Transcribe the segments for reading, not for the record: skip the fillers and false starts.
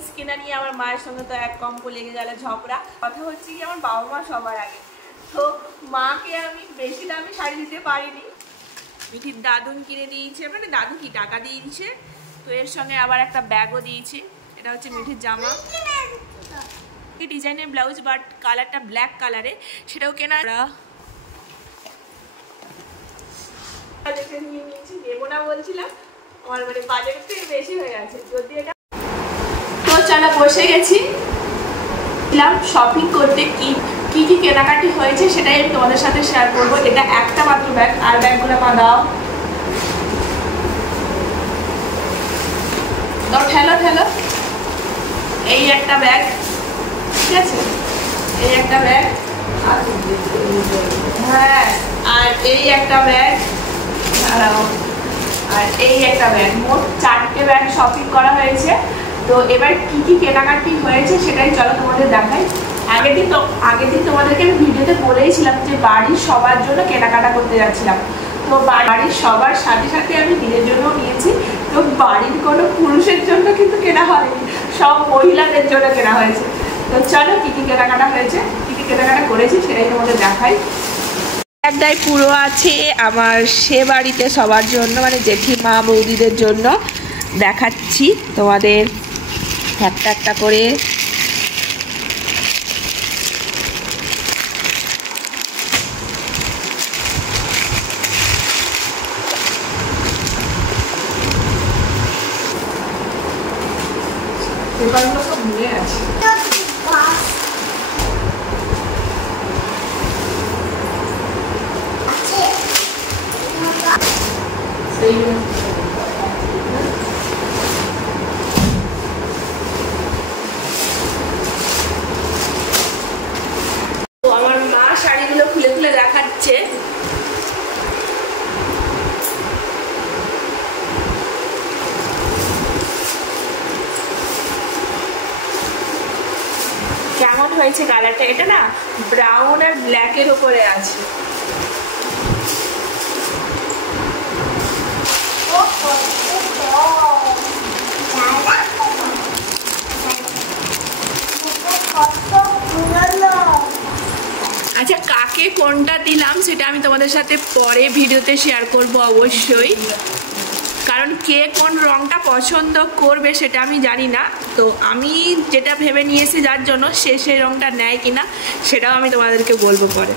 Jeans কেনা নিয়ে আমার মায়ের সঙ্গে তো এক কম্প লেগে গেল ঝগড়া। কথা হচ্ছে কি আমার বাবা মা সবার আগে, তো মাকে আমি বেশি দামি শাড়ি দিতে পারিনি। মিঠির দাদুন কিনে দিয়েছে, মানে দাদু কি টাকা দিয়েছে, তো এর সঙ্গে আবার একটা ব্যাগও দিয়েছে। এটা হচ্ছে মিঠির জামা, ডিজাইনের ব্লাউজ, বাট কালারটা ব্ল্যাক কালারে, সেটাও কেনা। দেখে নিয়ে নিয়েছি, নেবো না বলছিলাম, আমার মানে বাজেটটা বেশি হয়ে গেছে যদি এটা। তো চলো বসে গেছি শপিং করতে, কি কি কি কেনাকাটি হয়েছে সেটাই আমি তোমাদের সাথে শেয়ার করবো। এটা একটা মাত্র ব্যাগ, আর ব্যাগগুলো মা দাও দাও, ঠেলো ঠেলো। এই একটা ব্যাগ, ঠিক আছে, এই একটা ব্যাগ, হ্যাঁ, আর এই একটা ব্যাগ, আর এই একটা ব্যাগ, মোট 4টে ব্যাগ শপিং করা হয়েছে। তো এবার কি কি কেনাকাটি হয়েছে সেটাই চলো তোমাদের দেখাই। আগের দিন তোমাদেরকে আমি ভিডিওতে বলেইছিলাম যে বাড়ির সবার জন্য কেনাকাটা করতে যাচ্ছিলাম। তো বাড়ির সবার সাথে সাথে আমি নিজের জন্যও নিয়েছি। তো বাড়ির কোনো পুরুষের জন্য কিন্তু কেনা হয়নি, সব মহিলাদের জন্য কেনা হয়েছে। তো চলো কি কি কেনাকাটা হয়েছে, কি কি কেনাকাটা করেছি সেটাই তোমাদের দেখাই। একটাই পুরো আছে আমার সে বাড়িতে সবার জন্য, মানে জেঠিমা বৌদিদের জন্য দেখাচ্ছি তোমাদের একটা একটা করে। পেপারগুলো সব ভুলে আছে। আমার মা শাড়িগুলো খুলে খুলে দেখাচ্ছে। কেমন হয়েছে কালারটা? এটা না ব্রাউন আর ব্ল্যাকের উপরে আছে। আচ্ছা, কাকে কোনটা দিলাম সেটা আমি তোমাদের সাথে পরে ভিডিওতে শেয়ার করব অবশ্যই, কারণ কে কোন রংটা পছন্দ করবে সেটা আমি জানি না। তো আমি যেটা ভেবে নিয়েছি যার জন্য সে সেই রংটা নেয় কিনা সেটাও আমি তোমাদেরকে বলবো পরে।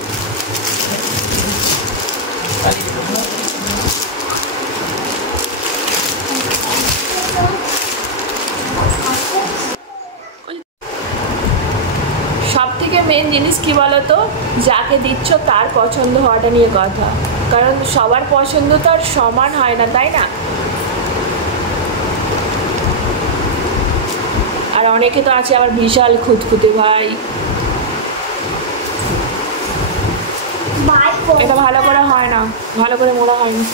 সবথেকে মেন জিনিস কি বলতো, যাকে দিচ্ছ তার পছন্দ হওয়াটা নিয়ে কথা, কারণ সবার পছন্দ তো আর সমান হয় না, তাই না? আর অনেকে তো আছে আবার বিশাল খুঁতখুঁতে ভাই। এটা ভালো করে হয় না, ভালো করে মোড়া হয় না।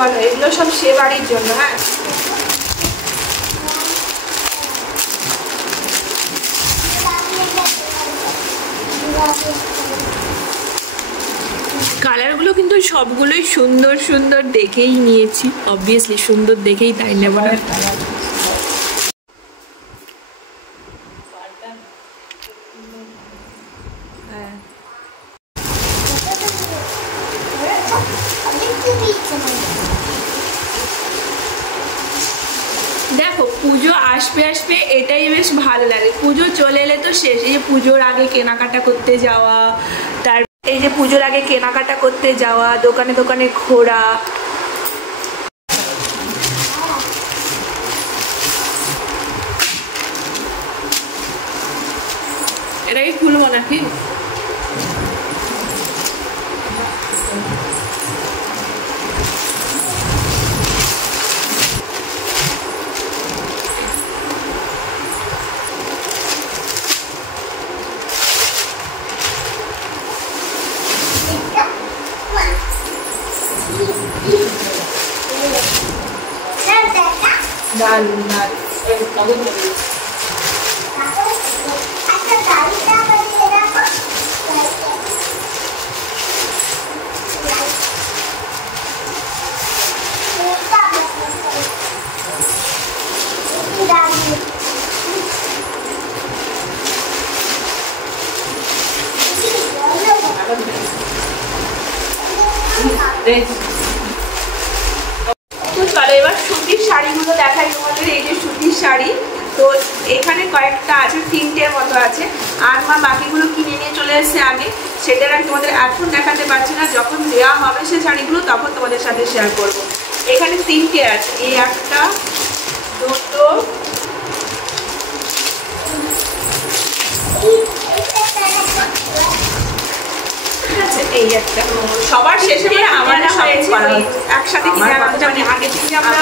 চলো, এগুলো সব সে বাড়ির জন্য। হ্যাঁ, কালারগুলো কিন্তু সবগুলোই সুন্দর সুন্দর দেখেই নিয়েছি, অবভিয়াসলি সুন্দর দেখেই তাই নেব না। দেখো, পুজো আসবে আসবে এটাই বেশ ভালো লাগে। পুজো চলে এলে তো শেষ। এই যে পুজোর আগে কেনাকাটা করতে যাওয়া, তার এই যে পুজোর আগে কেনাকাটা করতে যাওয়া, দোকানে দোকানে ঘোরা, এটাই খুলবো নাকি? লাল লাল তো চলো এবার সুতির শাড়িগুলো দেখাই তোমাদের। এই যে সুতির শাড়ি, তো এখানে কয়েকটা আছে, 3টের মতো আছে। আর মা বাকিগুলো কিনে নিয়ে চলে এসেছে আগে, সেটা আমি তোমাদের এখন দেখাতে পারছি না। যখন দেওয়া হবে সে শাড়িগুলো তখন তোমাদের সাথে শেয়ার করবো। এখানে 3টে আছে, এই একটা, দুটো, এই একটা। সবার শেষে আমার একসাথে কিনে আনা হয়েছে, মানে আগে থেকে আমরা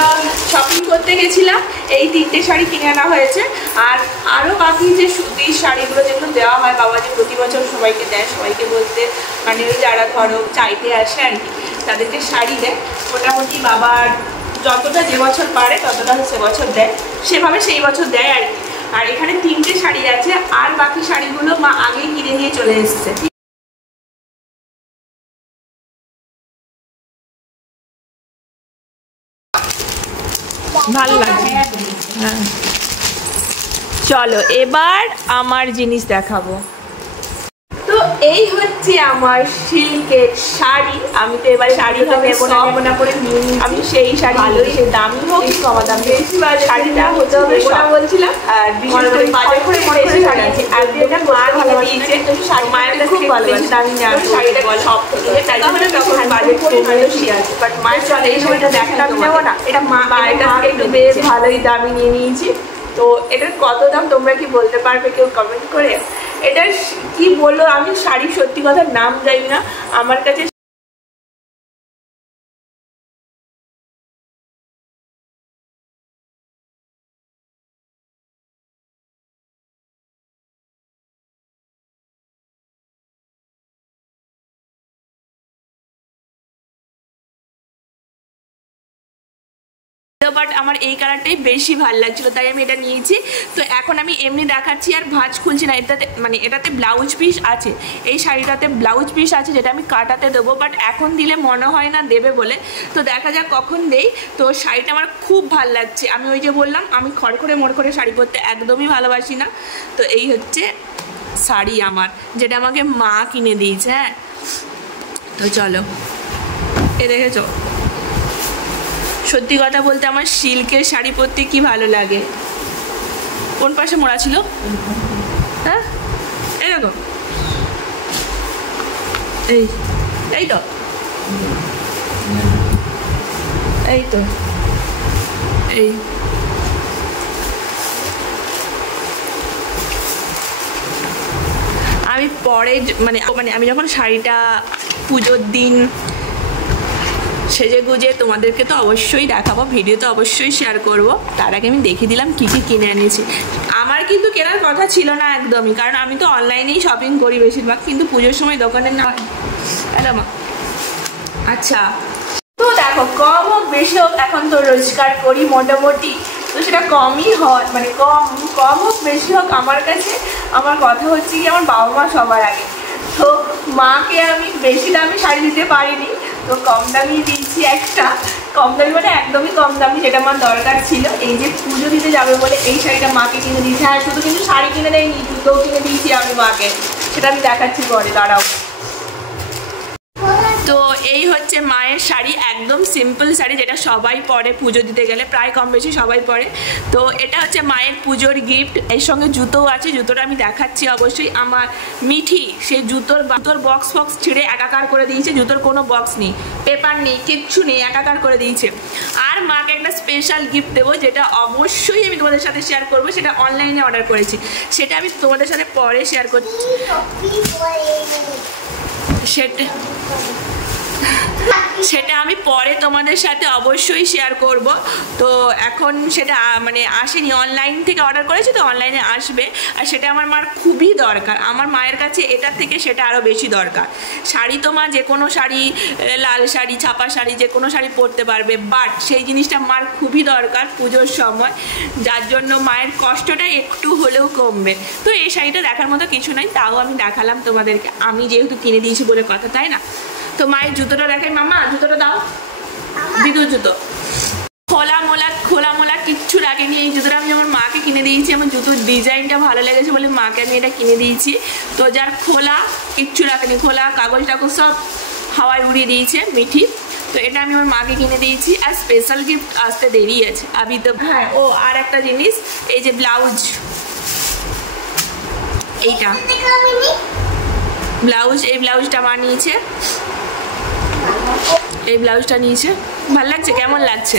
শপিং করতে গেছিলাম, এই 3টে শাড়ি কিনে আনা হয়েছে। আর আরও বাকি যে সুতির শাড়িগুলো যেগুলো দেওয়া হয় বাবা, যে প্রতি বছর সবাইকে দেয়, সবাইকে বলতে মানে ওই যারা ধরো চাইতে আসে আর কি, তাদেরকে শাড়ি দেয়। মোটামুটি বাবার যতটা যে বছর পারে ততটা সে বছর দেয়, সেভাবে সেই বছর দেয় আর কি। আর এখানে 3টে শাড়ি আছে, আর বাকি শাড়িগুলো মা আগেই কিনে নিয়ে চলে এসছে। ভালো লাগছে। হ্যাঁ চলো এবার আমার জিনিস দেখাবো। তো এই হচ্ছে আমার সিল্কের শাড়ি। আমি তো এবার শাড়ি নেবো না করে নিয়ে নিই। আমি সেই শাড়ি ভালোই, সে দামি হোক কম দামি, বেশি শাড়িটা হতে হবে না বলছিলাম। আর বিশেষ করে বাজার করে বেশি শাড়ি আছে, আর এটা মার ভালো দিয়েছে, মায়ের কাছে খুব ভালো বেশি দামি নেওয়া শাড়িটা সব থেকে, তাহলে তখন বাজেট কম বেশি আছে। বাট মায়ের চলে এই সময়টা দেখাতে নেবো না, এটা মায়ের কাছে একটু বেশ ভালোই দামি নিয়ে নিয়েছি। তো এটার কত দাম তোমরা কি বলতে পারবে কেউ কমেন্ট করে? এটা কি বললো, আমি শাড়ি সত্যি কথা নাম জানি না, আমার কাছে বাট আমার এই কালারটাই বেশি ভালো লাগছিলো, তাই আমি এটা নিয়েছি। তো এখন আমি এমনি দেখাচ্ছি আর ভাঁজ খুলছি না। এটাতে মানে এটাতে ব্লাউজ পিস আছে, এই শাড়িটাতে ব্লাউজ পিস আছে যেটা আমি কাটাতে দেবো, বাট এখন দিলে মনে হয় না দেবে বলে। তো দেখা যাক কখন দেই। তো শাড়িটা আমার খুব ভালো লাগছে। আমি ওই যে বললাম আমি খড়খড়ে মোড়খড়ে শাড়ি পরতে একদমই ভালোবাসি না। তো এই হচ্ছে শাড়ি আমার, যেটা আমাকে মা কিনে দিয়েছে। হ্যাঁ তো চলো, এ দেখেছো, সত্যি কথা বলতে আমার সিল্কের শাড়ি পরতে কি ভালো লাগে। কোন পাশে মোড়া ছিল? হ্যাঁ এই দেখো, এই এই তো এই তো এই আমি পরে মানে আমি যখন শাড়িটা পুজোর দিন সেজে গুজে তোমাদেরকে তো অবশ্যই দেখাবো, ভিডিও তো অবশ্যই শেয়ার করব। তার আগে আমি দেখিয়ে দিলাম কী কী কিনে এনেছি। আমার কিন্তু কেনার কথা ছিল না একদমই, কারণ আমি তো অনলাইনেই শপিং করি বেশিরভাগ, কিন্তু পুজোর সময় দোকানে না। মা আচ্ছা, তো দেখো কম হোক বেশি হোক এখন তো রোজগার করি মোটামুটি, তো সেটা কমই হয়, মানে কম হোক বেশি হোক আমার কাছে আমার কথা হচ্ছে কি আমার বাবা মা সবার আগে। তো মাকে আমি বেশি দামি শাড়ি দিতে পারিনি, তো কম দামি দিচ্ছি একটা, কম দামি মানে একদমই কম দামি, যেটা আমার দরকার ছিল। এই যে পুজো দিতে যাবে বলে এই শাড়িটা মাকে কিনে দিয়েছি। হ্যাঁ শুধু কিন্তু শাড়ি কিনে দেয়নি, জুতোও কিনে দিয়েছি আমি মাকে, সেটা আমি দেখাচ্ছি পরে, দাঁড়াও। তো এই হচ্ছে মায়ের শাড়ি, একদম সিম্পল শাড়ি, যেটা সবাই পরে পুজো দিতে গেলে, প্রায় কম বেশি সবাই পরে। তো এটা হচ্ছে মায়ের পুজোর গিফট। এর সঙ্গে জুতোও আছে, জুতোটা আমি দেখাচ্ছি অবশ্যই। আমার মিঠি সেই জুতোর বক্স ছিঁড়ে একাকার করে দিয়েছে, জুতোর কোনো বক্স নেই, পেপার নেই, কিচ্ছু নেই, একাকার করে দিয়েছে। আর মাকে একটা স্পেশাল গিফট দেবো, যেটা অবশ্যই আমি তোমাদের সাথে শেয়ার করবো, সেটা অনলাইনে অর্ডার করেছি, সেটা আমি তোমাদের সাথে পরে শেয়ার করছি। সেটা সেটা আমি পরে তোমাদের সাথে অবশ্যই শেয়ার করব। তো এখন সেটা মানে আসেনি, অনলাইন থেকে অর্ডার করেছি, তো অনলাইনে আসবে। আর সেটা আমার মার খুবই দরকার, আমার মায়ের কাছে এটার থেকে সেটা আরও বেশি দরকার। শাড়ি তো মা যে কোনো শাড়ি, লাল শাড়ি, ছাপা শাড়ি, যে কোনো শাড়ি পরতে পারবে, বাট সেই জিনিসটা মার খুবই দরকার পুজোর সময়, যার জন্য মায়ের কষ্টটা একটু হলেও কমবে। তো এই শাড়িটা দেখার মতো কিছু নাই, তাও আমি দেখালাম তোমাদেরকে, আমি যেহেতু কিনে দিয়েছি বলে কথা, তাই না? তো মায়ের জুতোটা দেখাই, মামা জুতোটা দাও, দিদুর জুতো। খোলা মোলা কিচ্ছু লাগেনি, এই জুতোটা আমি আমার মাকে কিনে দিয়েছি, আমার জুতোর ডিজাইনটা ভালো লেগেছে বলে মাকে আমি এটা কিনে দিয়েছি। তো যার খোলা কিচ্ছু লাগেনি, খোলা কাগজ টাগজ সব হাওয়ায় উড়িয়ে দিয়েছে মিঠি। তো এটা আমি আমার মাকে কিনে দিয়েছি, আর স্পেশাল গিফট আসতে দেরি আছে আবি তো। হ্যাঁ, ও আর একটা জিনিস, এই যে ব্লাউজ, এইটা ব্লাউজ, এই ব্লাউজটা মা নিয়েছে, এই ব্লাউজটা নিয়েছে। ভালো লাগছে? কেমন লাগছে?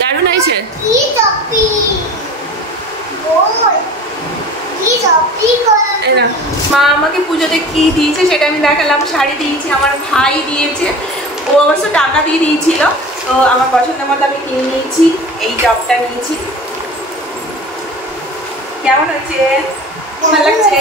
দারুণ হয়েছে। মা আমাকে পুজোতে কি দিয়েছে সেটা আমি দেখালাম। শাড়ি দিয়েছি, আমার ভাই দিয়েছে, ও অবশ্য টাকা দিয়ে দিয়েছিল। তো আমার পছন্দের মতো আমি কিনে নিয়েছি, এই টপটা নিয়েছি। কেমন হয়েছে? ভালো লাগছে?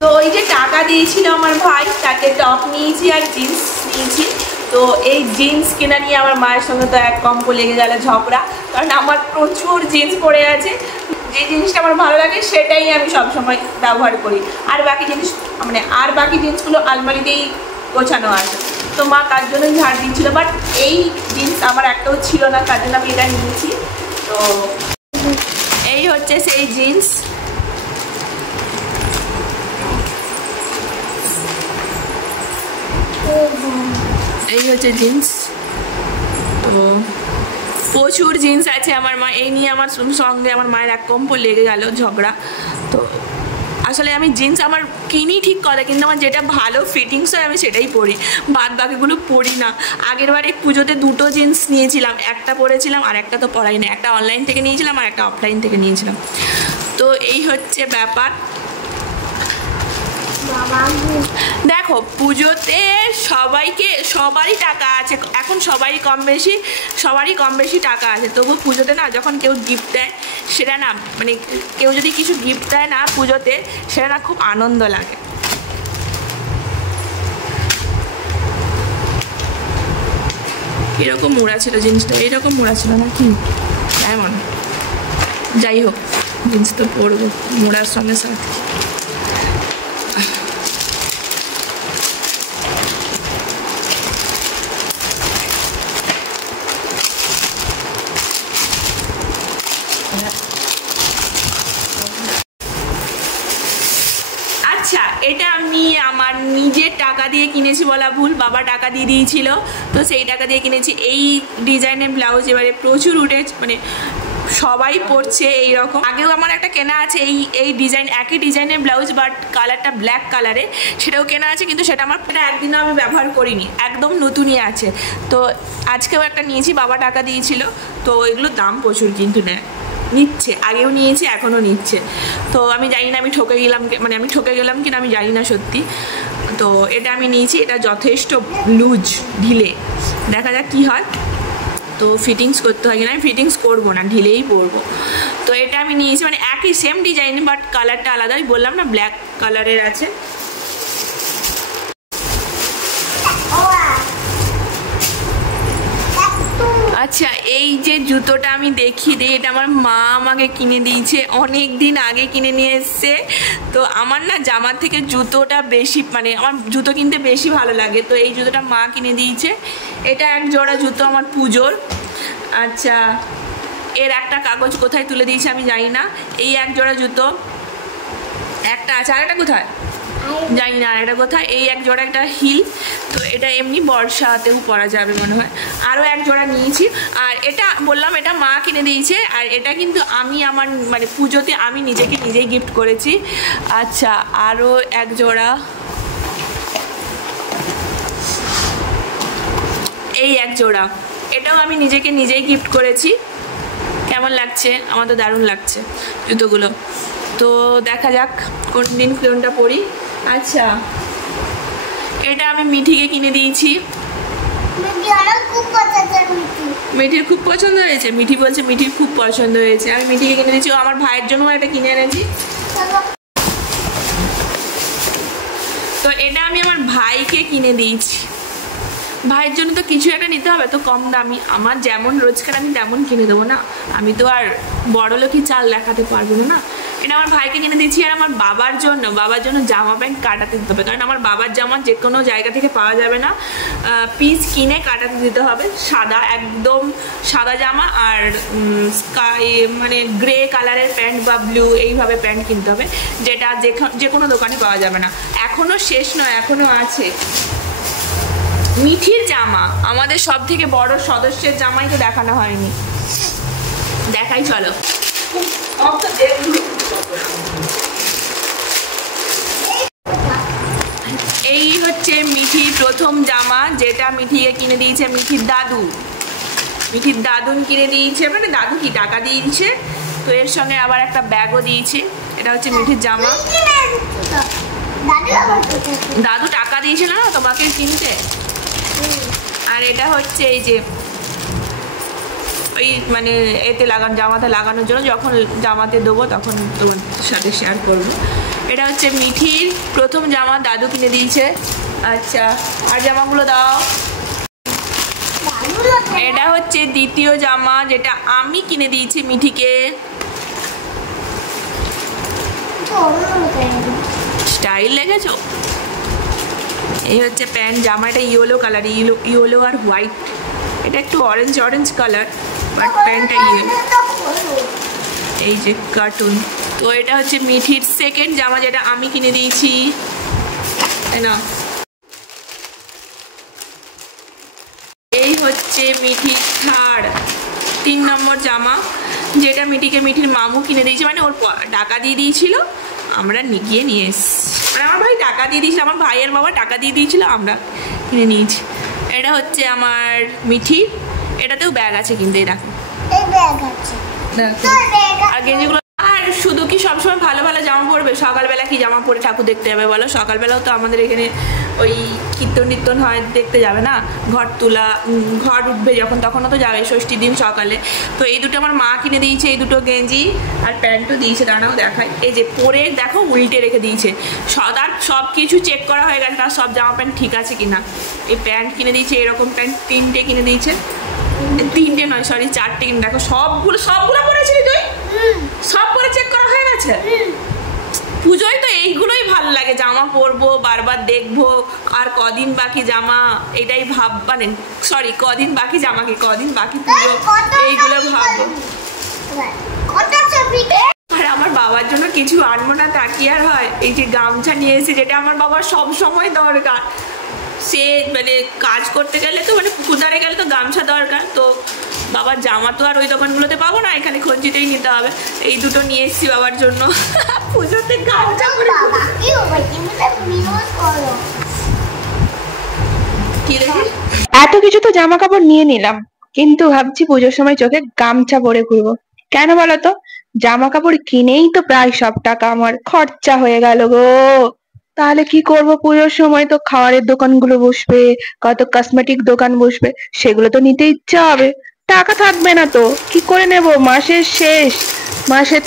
তো ওই যে টাকা দিয়েছিল আমার ভাই, তাকে টপ নিয়েছি আর জিন্স নিয়েছি। তো এই জিন্স কেনা নিয়ে আমার মায়ের সঙ্গে তো এক কম্পো লেগে গেল ঝগড়া, কারণ আমার প্রচুর জিন্স পরে আছে। যে জিনিসটা আমার ভালো লাগে সেটাই আমি সবসময় ব্যবহার করি, আর বাকি জিনিস মানে আর বাকি জিনিসগুলো আলমারিতেই গোছানো আছে। তো মা তার জন্যই ঝাড় দিচ্ছিল, বাট এই জিন্স আমার একটাও ছিল না, তার জন্য আমি এটা নিয়েছি। তো এই হচ্ছে সেই জিন্স। এই হচ্ছে জিন্স। তো প্রচুর জিন্স আছে আমার মা, এই নিয়ে আমার সঙ্গে আমার মায়ের এক কম্পো লেগে গেল ঝগড়া। তো আসলে আমি জিন্স আমার কিনি ঠিক কথা, কিন্তু আমার যেটা ভালো ফিটিংস হয় আমি সেটাই পরি, বাদ বাকিগুলো পরি না। আগের বার এই পুজোতে দুটো জিন্স নিয়েছিলাম, একটা পরেছিলাম আর একটা তো পরাই না, একটা অনলাইন থেকে নিয়েছিলাম আর একটা অফলাইন থেকে নিয়েছিলাম। তো এই হচ্ছে ব্যাপার। দেখো পুজোতে সবারই টাকা আছে এখন, সবারই কম বেশি টাকা আছে, তবু পুজোতে না যখন কেউ গিফট দেয় সেটা না, মানে কেউ যদি কিছু গিফট দেয় না পুজোতে, সেটা না খুব আনন্দ লাগে। এরকম মোড়া ছিল জিনিসটা, এইরকম মোড়া ছিল না কি এমন, যাই হোক জিন্স তো পরবো মোড়ার সঙ্গে সাথে। আচ্ছা, এটা আমি আমার নিজের টাকা দিয়ে কিনেছি বলা ভুল, বাবা টাকা দিয়ে দিয়েছিল, তো সেই টাকা দিয়ে কিনেছি। এই ডিজাইনের ব্লাউজ এবারে প্রচুর উঠে, মানে সবাই পরছে এই রকম। আগেও আমার একটা কেনা আছে এই ডিজাইন, একই ডিজাইনের ব্লাউজ, বাট কালারটা ব্ল্যাক কালারে, সেটাও কেনা আছে, কিন্তু সেটা আমার একদিনও আমি ব্যবহার করিনি, একদম নতুনই আছে। তো আজকেও একটা নিয়েছি, বাবা টাকা দিয়েছিল। তো এগুলোর দাম প্রচুর কিন্তু নিচ্ছে, আগেও নিয়েছে এখনও নিচ্ছে। তো আমি জানি না আমি ঠকে গেলাম কিনা আমি জানি না সত্যি। তো এটা আমি নিয়েছি, এটা যথেষ্ট লুজ, ঢিলে, দেখা যাক কী হয়। তো ফিটিংস করতে হয় কিনা, আমি ফিটিংস করবো না, ঢিলেই পরবো। তো এটা আমি নিয়েছি, মানে একই সেম ডিজাইন বাট কালারটা আলাদা, আমি বললাম না ব্ল্যাক কালারের আছে। আচ্ছা, এই যে জুতোটা আমি দেখিয়ে দিই, এটা আমার মা আমাকে কিনে দিয়েছে, অনেক দিন আগে কিনে নিয়ে এসছে। তো আমার না জামার থেকে জুতোটা বেশি, মানে আমার জুতো কিনতে বেশি ভালো লাগে। তো এই জুতোটা মা কিনে দিয়েছে, এটা এক জোড়া জুতো আমার পুজোর। আচ্ছা, এর একটা কাগজ কোথায় তুলে দিয়েছে আমি জানি না। এই এক জোড়া জুতো একটা আছে, আর একটা কোথায় জানি না, আর একটা কোথায়। এই এক জোড়া একটা হিল, তো এটা এমনি বর্ষাতেও পরা যাবে মনে হয়। আরও এক জোড়া নিয়েছি, আর এটা বললাম এটা মা কিনে দিয়েছে, আর এটা কিন্তু আমি আমার মানে পুজোতে আমি নিজেই গিফট করেছি। আচ্ছা, আরও এক জোড়া এই এক জোড়া, এটাও আমি নিজেকে নিজেই গিফট করেছি। কেমন লাগছে? আমার তো দারুণ লাগছে জুতোগুলো। তো দেখা যাক কোন দিন কোনটা পরি। আচ্ছা, এটা আমি মিঠিকে কিনে দিয়েছি। মিঠির খুব পছন্দ হয়েছে, মিঠি বলছে মিঠির খুব পছন্দ হয়েছে। আমি মিঠিকে কিনে দিয়েছি। ও আমার ভাইয়ের জন্য এটা কিনে এনেছি। তো এটা আমি আমার ভাইকে কিনে দিয়েছি। ভাইয়ের জন্য তো কিছু একটা নিতে হবে, তো কম দামি। আমার যেমন রোজগার আমি তেমন কিনে দেবো না, আমি তো আর বড়লোকই চাল দেখাতে পারবো না। এটা আমার ভাইকে কিনে দিয়েছি। আর আমার বাবার জন্য জামা প্যান্ট কাটাতে দিতে হবে, কারণ আমার বাবার জামা যে কোনো জায়গা থেকে পাওয়া যাবে না, পিস কিনে কাটাতে দিতে হবে। সাদা, একদম সাদা জামা আর স্কাই মানে গ্রে কালারের প্যান্ট বা ব্লু এইভাবে প্যান্ট কিনতে হবে, যেটা যে কোনো দোকানে পাওয়া যাবে না। এখনও শেষ নয়, এখনও আছে। মিঠির জামা, আমাদের সব থেকে বড় সদস্যের জামাই তো দেখানো হয়নি, দেখাই চলো। এই হচ্ছে মিঠির প্রথম জামা, যেটা মিঠিকে কিনে দিয়েছে মিঠির দাদু। মিঠির দাদু কিনে দিয়েছে, মানে দাদু কি টাকা দিয়েছে। তো এর সঙ্গে আবার একটা ব্যাগও দিয়েছে। এটা হচ্ছে মিঠির জামা। দাদু টাকা দিয়েছিল না তোমাকে কিনতে। আর এটা হচ্ছে এই যে ওই মানে এতে জামাতে লাগানোর জন্য, যখন জামাতে দেবো তখন তোমার সাথে শেয়ার করবো। এটা হচ্ছে মিঠির প্রথম জামা, দাদু কিনে দিয়েছে। আচ্ছা, আর জামাগুলো দাও। এটা হচ্ছে দ্বিতীয় জামা, যেটা আমি কিনে দিয়েছি মিঠিকে। স্টাইল লেগেছ। এই হচ্ছে প্যান্ট, জামা। এটা ইয়েলো কালার, ইয়েলো আর হোয়াইট। এটা একটু অরেঞ্জ কালার, বাট প্যান্টটা ইয়েলো। এই যে কার্টুন। তো এটা হচ্ছে মিঠির সেকেন্ড জামা, যেটা আমি কিনে দিয়েছি, তাই না। এই হচ্ছে মিঠির তিন নম্বর জামা, যেটা মিঠির মামু কিনে দিয়েছে। মানে ওর টাকা দিয়ে দিয়েছিল, আমরা গিয়ে নিয়ে এসছি। মানে আমার ভাই টাকা দিয়ে দিয়েছিল, আমার ভাইয়ের বাবা টাকা দিয়ে দিয়েছিল, আমরা কিনে নিয়েছি। এটা হচ্ছে আমার মিঠি। এটাতেও ব্যাগ আছে কিন্তু, এই দেখো আর গেঞ্জিগুলো। আর শুধু কি সবসময় ভালো ভালো জামা পরবে? সকালবেলা কি জামা পরে ঠাকুর দেখতে যাবে বলো? সকালবেলাও তো আমাদের এখানে ওই কীর্তন হয়, দেখতে যাবে না? ঘর উঠবে যখন, তখনও তো যাবে ষষ্ঠীর দিন সকালে। তো এই দুটো আমার মা কিনে দিয়েছে, এই দুটো গেঞ্জি আর প্যান্টও দিয়েছে। দাঁড়াও দেখায়, এই যে পরে দেখো উল্টে রেখে দিয়েছে। সব কিছু চেক করা হয়ে গেছে, তার সব জামা প্যান্ট ঠিক আছে কিনা। এই প্যান্ট কিনে দিয়েছে, এরকম প্যান্ট 3টে কিনে দিয়েছে। 3টে নয়, সরি 4টে কিনে। দেখো সবগুলো পরেছিলি তুই? সব পরে চেক করা হয়ে গেছে। পুজোয় তো এইগুলোই ভালো লাগে, জামা পরবো, বারবার দেখবো, আর কদিন বাকি জামা, এটাই মানে সরি কদিন বাকি জামাকে, কদিন বাকি পুজো, এইগুলো ভাববো। আর আমার বাবার জন্য কিছু আনবো না তা কি আর হয়? এই যে গামছা নিয়ে এসে, যেটা আমার বাবার সব সময় দরকার। সে মানে কাজ করতে গেলে তো, মানে পুকুর ধারে গেলে তো গামছা দরকার। তো বাবার জামা তো আর ওই দোকানগুলোতে পাবো না, এখানে খঞ্চিতেই নিতে হবে। এই দুটো নিয়ে এসেছি বাবার জন্য। পুজোতে গামছা পরে এত কিছু তো জামা কাপড় নিয়ে নিলাম, কিন্তু ভাবছি পুজোর সময় চোখে গামছা পরে ঘুরবো। কেন বলতো? জামা কাপড় কিনেই তো প্রায় সব টাকা আমার খরচা হয়ে গেল গো। তাহলে কি করব? পুজোর সময় তো খাবারের দোকানগুলো বসবে, কত কসমেটিক দোকান বসবে, সেগুলো তো নিতে ইচ্ছা হবে। টাকা থাকবে না তো কি করে নেব? মাসের শেষ, মাসের